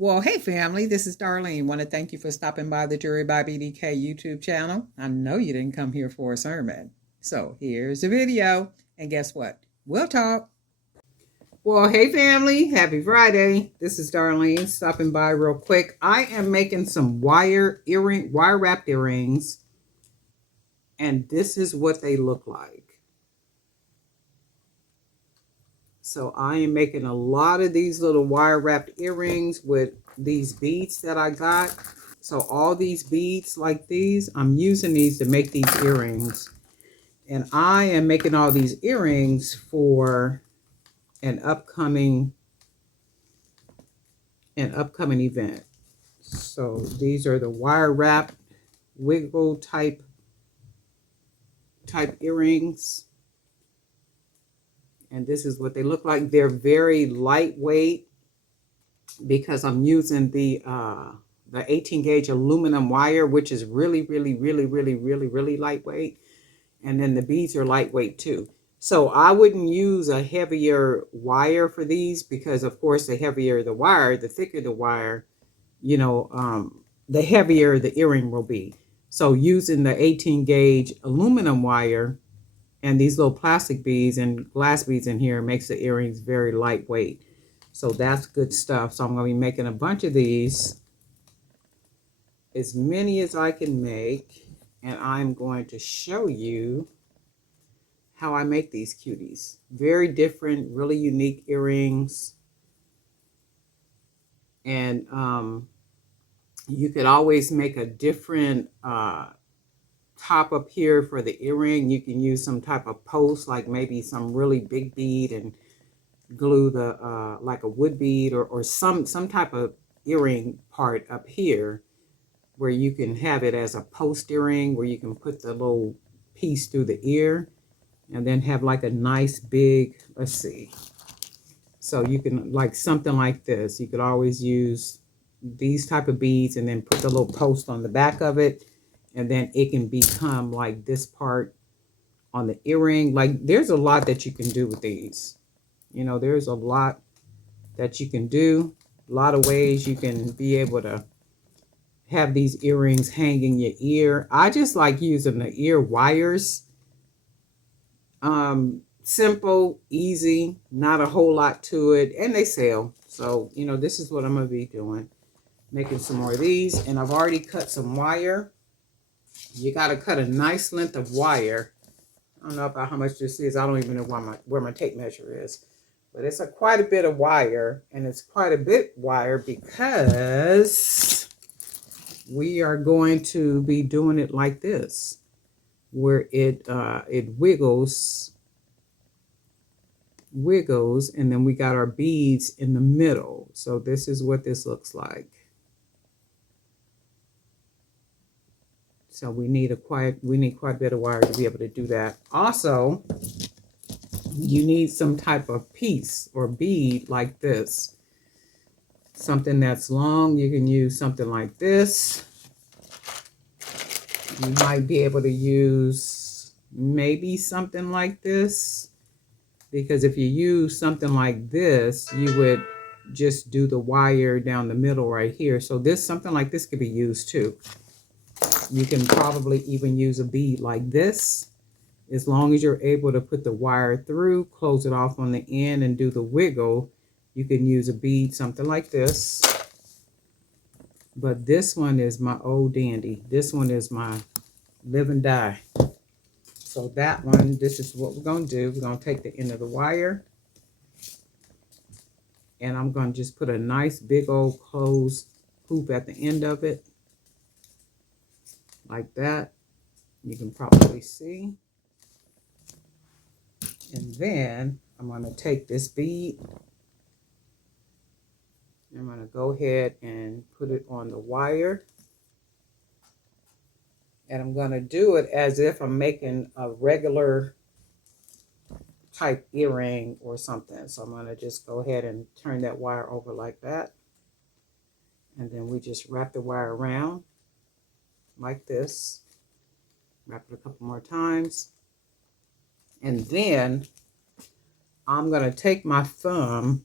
Well, hey family, this is Darlene. Want to thank you for stopping by the Jury by BDK YouTube channel. I know you didn't come here for a sermon. So here's the video. And guess what? We'll talk. Well, hey family, happy Friday. This is Darlene stopping by real quick. I am making some wire wrapped earrings. And this is what they look like. So I am making a lot of these little wire wrapped earrings with these beads that I got. So all these beads like these, I'm using these to make these earrings. And I am making all these earrings for an upcoming event. So these are the wire wrap wiggle type earrings. And this is what they look like. They're very lightweight because I'm using the 18 gauge aluminum wire, which is really lightweight. And then the beads are lightweight too. So I wouldn't use a heavier wire for these because, of course, the heavier the wire, the thicker the wire, the heavier the earring will be. So using the 18 gauge aluminum wire and these little plastic beads and glass beads in here makes the earrings very lightweight. So that's good stuff. So I'm going to be making a bunch of these, as many as I can make. And I'm going to show you how I make these cuties. Very different, really unique earrings. And you could always make a different top up here for the earring. You can use some type of post, like maybe some really big bead, and glue the like a wood bead or some type of earring part up here, where you can have it as a post earring, where you can put the little piece through the ear and then have like a nice big, let's see. So you can, like something like this, you could always use these type of beads and then put the little post on the back of it. And then it can become like this part on the earring. Like there's a lot that you can do with these. There's a lot that you can do. A lot of ways you can be able to have these earrings hang in your ear. I just like using the ear wires. Simple, easy, not a whole lot to it, and they sell. So, this is what I'm going to be doing. Making some more of these, and I've already cut some wire. You got to cut a nice length of wire. I don't know about how much this is. I don't even know where my tape measure is. But it's quite a bit of wire, and it's quite a bit wire because we are going to be doing it like this, where it wiggles, and then we got our beads in the middle. So this is what this looks like. So we need quite a bit of wire to be able to do that. Also, you need some type of piece or bead like this. Something that's long. You can use something like this. You might be able to use maybe something like this, because if you use something like this, you would just do the wire down the middle right here. So something like this could be used too. You can probably even use a bead like this. As long as you're able to put the wire through, close it off on the end, and do the wiggle, you can use a bead, something like this. But this one is my old dandy. This one is my live and die. So that one, this is what we're going to do. We're going to take the end of the wire, and I'm going to just put a nice big old closed hoop at the end of it. Like that. You can probably see. And then I'm going to take this bead. I'm going to go ahead and put it on the wire. And I'm going to do it as if I'm making a regular type earring or something. So I'm going to just go ahead and turn that wire over like that. And then we just wrap the wire around like this. Wrap it a couple more times. And then I'm going to take my thumb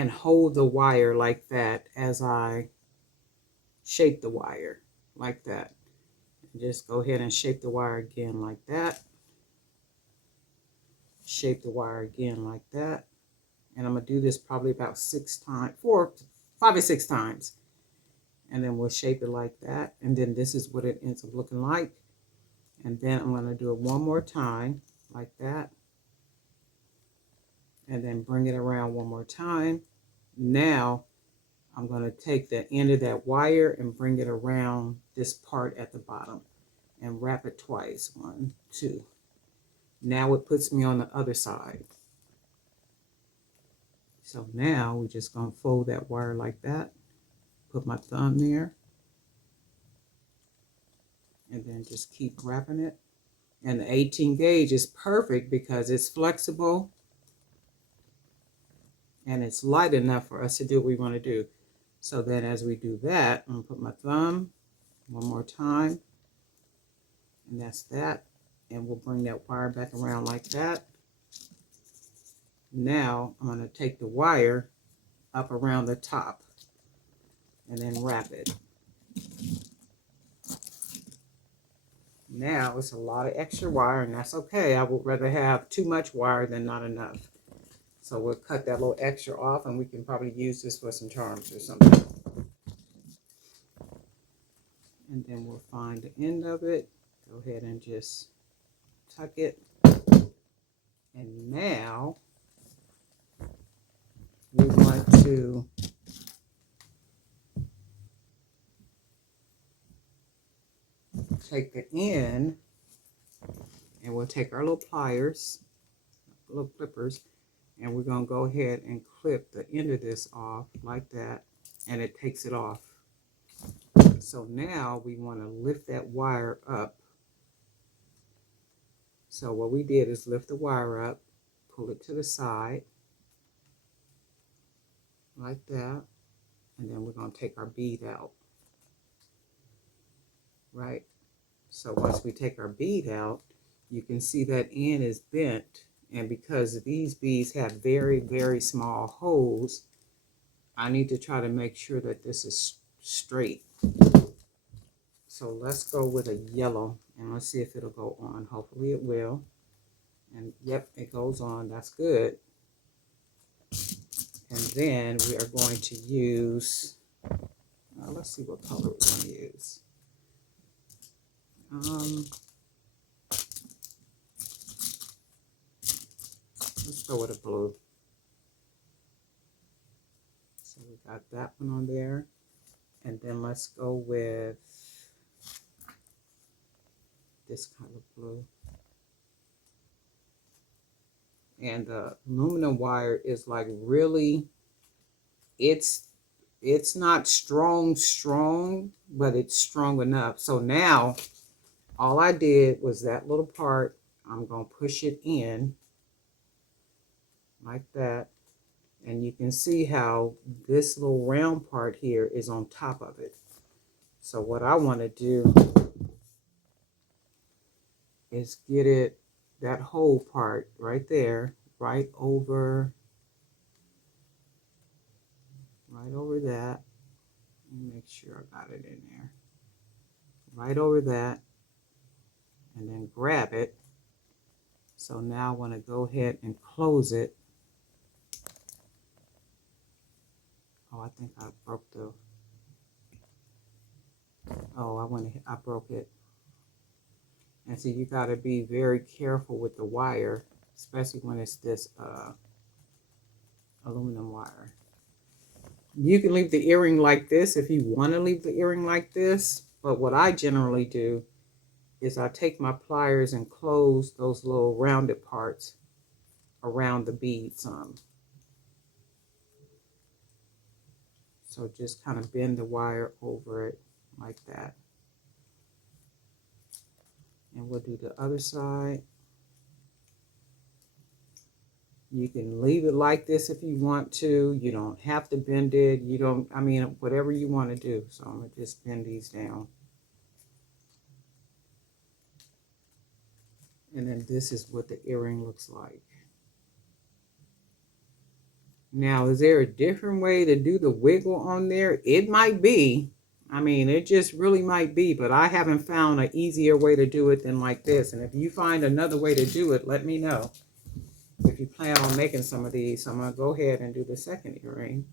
and hold the wire like that as I shape the wire like that. Just go ahead and shape the wire again like that. Shape the wire again like that. And I'm going to do this probably about 5 or 6 times. And then we'll shape it like that. And then this is what it ends up looking like. And then I'm going to do it one more time like that. And then bring it around one more time. Now I'm going to take the end of that wire and bring it around this part at the bottom and wrap it twice. 1, 2. Now it puts me on the other side. So now we're just going to fold that wire like that. Put my thumb there. And then just keep wrapping it. And the 18 gauge is perfect because it's flexible and it's light enough for us to do what we want to do. So then as we do that, I'm going to put my thumb one more time. And that's that. And we'll bring that wire back around like that. Now I'm going to take the wire up around the top and then wrap it. Now it's a lot of extra wire, and that's okay. I would rather have too much wire than not enough. So we'll cut that little extra off, and we can probably use this for some charms or something. And then we'll find the end of it. Go ahead and just tuck it. And now we want to take the end, and we'll take our little pliers, little clippers, and we're going to go ahead and clip the end of this off like that, and it takes it off. So now we want to lift that wire up. So what we did is lift the wire up, pull it to the side like that, and then we're going to take our bead out. Right? So once we take our bead out, you can see that end is bent, and because these beads have very, very small holes, I need to try to make sure that this is straight. So let's go with a yellow, and let's see if it'll go on. Hopefully it will. And yep, it goes on. That's good. And then we are going to use, let's see what color we're going to use. Let's go with a blue. So we got that one on there. And then let's go with this kind of blue. And the aluminum wire is like really, it's not strong, but it's strong enough. So now all I did was that little part, I'm going to push it in like that. And you can see how this little round part here is on top of it. So what I want to do is get it, that whole part right there, right over that. Let me make sure I got it in there. Right over that, and then grab it. So now I want to go ahead and close it. Oh, I think I broke the, oh, I broke it. And so you got to be very careful with the wire, especially when it's this aluminum wire. You can leave the earring like this if you want to leave the earring like this, but what I generally do is I take my pliers and close those little rounded parts around the bead some. So just kind of bend the wire over it like that. And we'll do the other side. You can leave it like this if you want to. You don't have to bend it. You don't, I mean, whatever you want to do. So I'm going to just bend these down. And then this is what the earring looks like. Now, is there a different way to do the wiggle on there? It might be. I mean, it just really might be, but I haven't found an easier way to do it than like this. And if you find another way to do it, let me know. If you plan on making some of these, so I'm going to go ahead and do the second earring.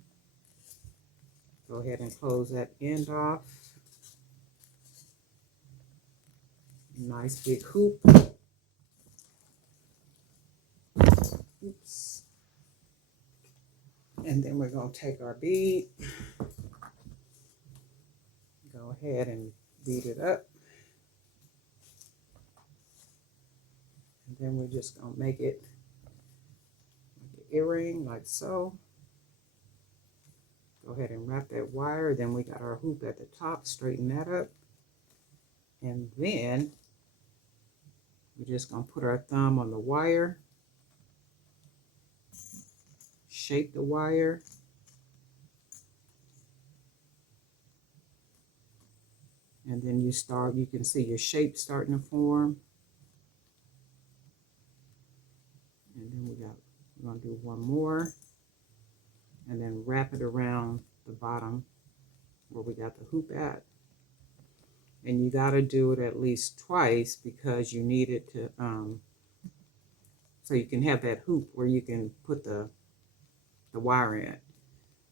Go ahead and close that end off. Nice big hoop. Oops. And then we're going to take our bead. Go ahead and bead it up. And then we're just going to make it like an earring, like so. Go ahead and wrap that wire. Then we got our hoop at the top. Straighten that up. And then we're just going to put our thumb on the wire. Shape the wire. And then you can see your shape starting to form. And then we're going to do one more. And then wrap it around the bottom where we got the hoop at. And you got to do it at least twice because you need it to, so you can have that hoop where you can put the wire in.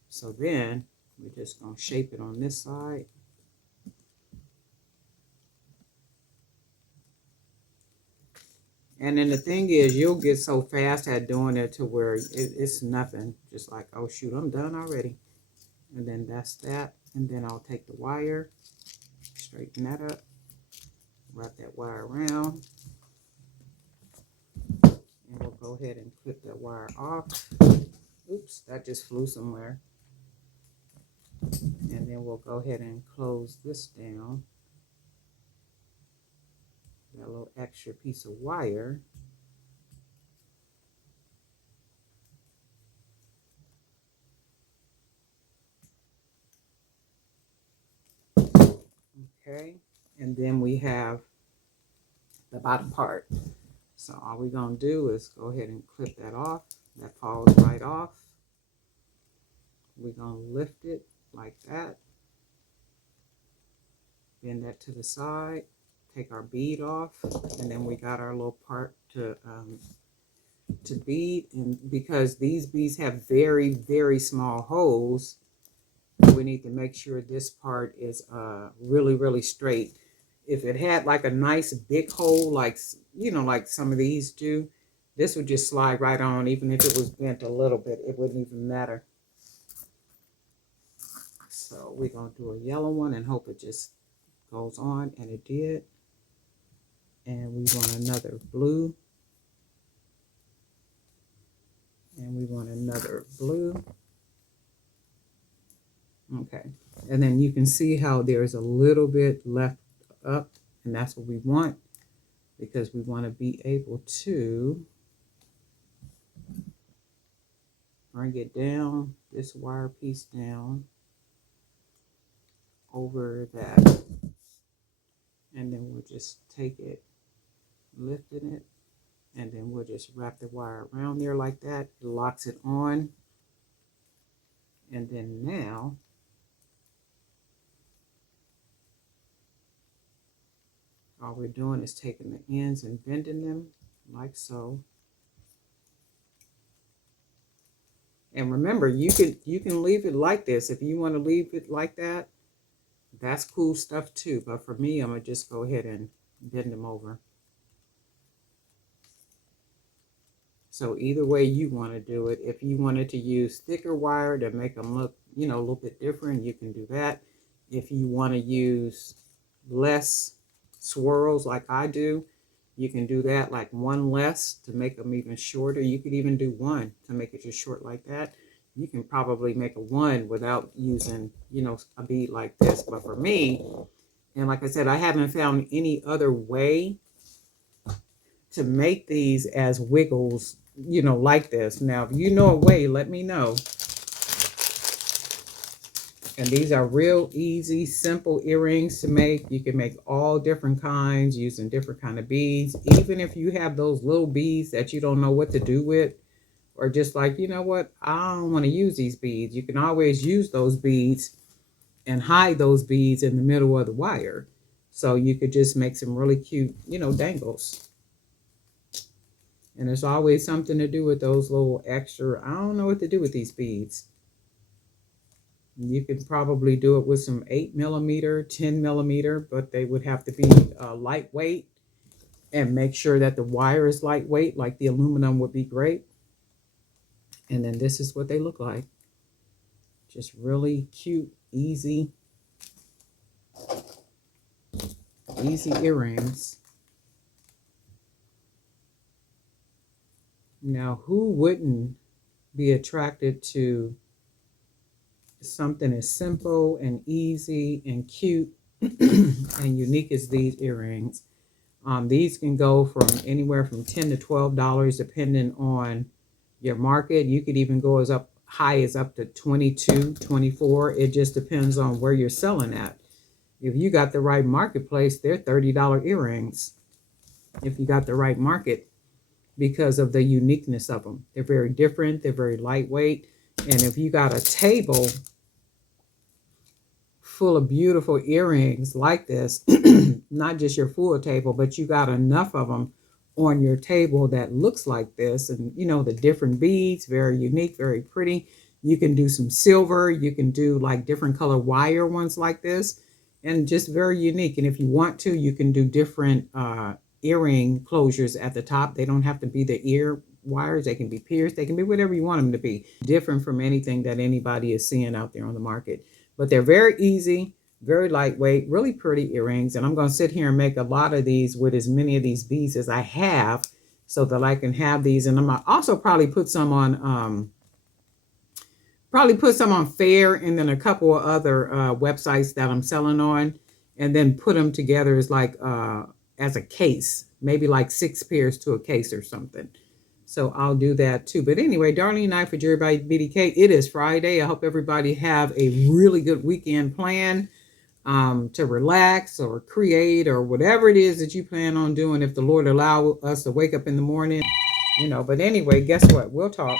So then we're just going to shape it on this side. And then the thing is, you'll get so fast at doing it to where it's nothing. Just like, oh shoot, I'm done already. And then that's that. And then I'll take the wire, straighten that up, wrap that wire around. And we'll go ahead and clip that wire off. Oops, that just flew somewhere. And then we'll go ahead and close this down. That little extra piece of wire. Okay, and then we have the bottom part. So all we're going to do is go ahead and clip that off. That falls right off. We're going to lift it like that. Bend that to the side. Take our bead off, and then we got our little part to bead. And because these beads have very, very small holes, we need to make sure this part is really, really straight. If it had like a nice big hole, like, you know, like some of these do, this would just slide right on. Even if it was bent a little bit, it wouldn't even matter. So we're going to do a yellow one and hope it just goes on, and it did. And we want another blue. And we want another blue. Okay. And then you can see how there's a little bit left up, and that's what we want, because we want to be able to bring it down, this wire piece down over that. And then we'll just take it, lifting it, and then we'll just wrap the wire around there like that. It locks it on. And then now all we're doing is taking the ends and bending them like so. And remember, you can leave it like this. If you want to leave it like that, that's cool stuff too. But for me, I'm going to just go ahead and bend them over. So either way you want to do it. If you wanted to use thicker wire to make them look, you know, a little bit different, you can do that. If you want to use less swirls like I do, you can do that, like one less to make them even shorter. You could even do one to make it just short like that. You can probably make a one without using, you know, a bead like this. But for me, and like I said, I haven't found any other way to make these as wiggles, you know, like this. Now, if you know a way, let me know. And these are real easy, simple earrings to make. You can make all different kinds using different kind of beads. Even if you have those little beads that you don't know what to do with, Or just like, you know what, I don't want to use these beads. You can always use those beads and hide those beads in the middle of the wire. So you could just make some really cute, you know, dangles. And there's always something to do with those little extra, I don't know what to do with these beads. You could probably do it with some 8mm, 10mm, but they would have to be lightweight, and make sure that the wire is lightweight, like the aluminum would be great. And then this is what they look like. Just really cute, easy earrings. Now, who wouldn't be attracted to something as simple and easy and cute and unique as these earrings? These can go from anywhere from $10 to $12 depending on your market. You could even go as high as up to $22, $24. It just depends on where you're selling at. If you got the right marketplace, they're $30 earrings. If you got the right market, because of the uniqueness of them. They're very different. They're very lightweight. And if you got a table full of beautiful earrings like this, not just your full table, but you got enough of them on your table that looks like this, and you know, the different beads, very unique, very pretty. You can do some silver, you can do like different color wire ones like this, and just very unique. And if you want to, you can do different earring closures at the top. They don't have to be the ear wires. They can be pierced. They can be whatever you want them to be. Different from anything that anybody is seeing out there on the market. But they're very easy, very lightweight, really pretty earrings. And I'm going to sit here and make a lot of these with as many of these beads as I have, so that I can have these. And I'm going to also probably put some on Fair, and then a couple of other websites that I'm selling on, and then put them together as like as a case, maybe like 6 pairs to a case or something. So I'll do that too. But anyway, Darlene Knight for Jewelry by BDK. It is Friday. I hope everybody have a really good weekend plan to relax or create or whatever it is that you plan on doing, if the Lord allow us to wake up in the morning, you know. But anyway, guess what? We'll talk.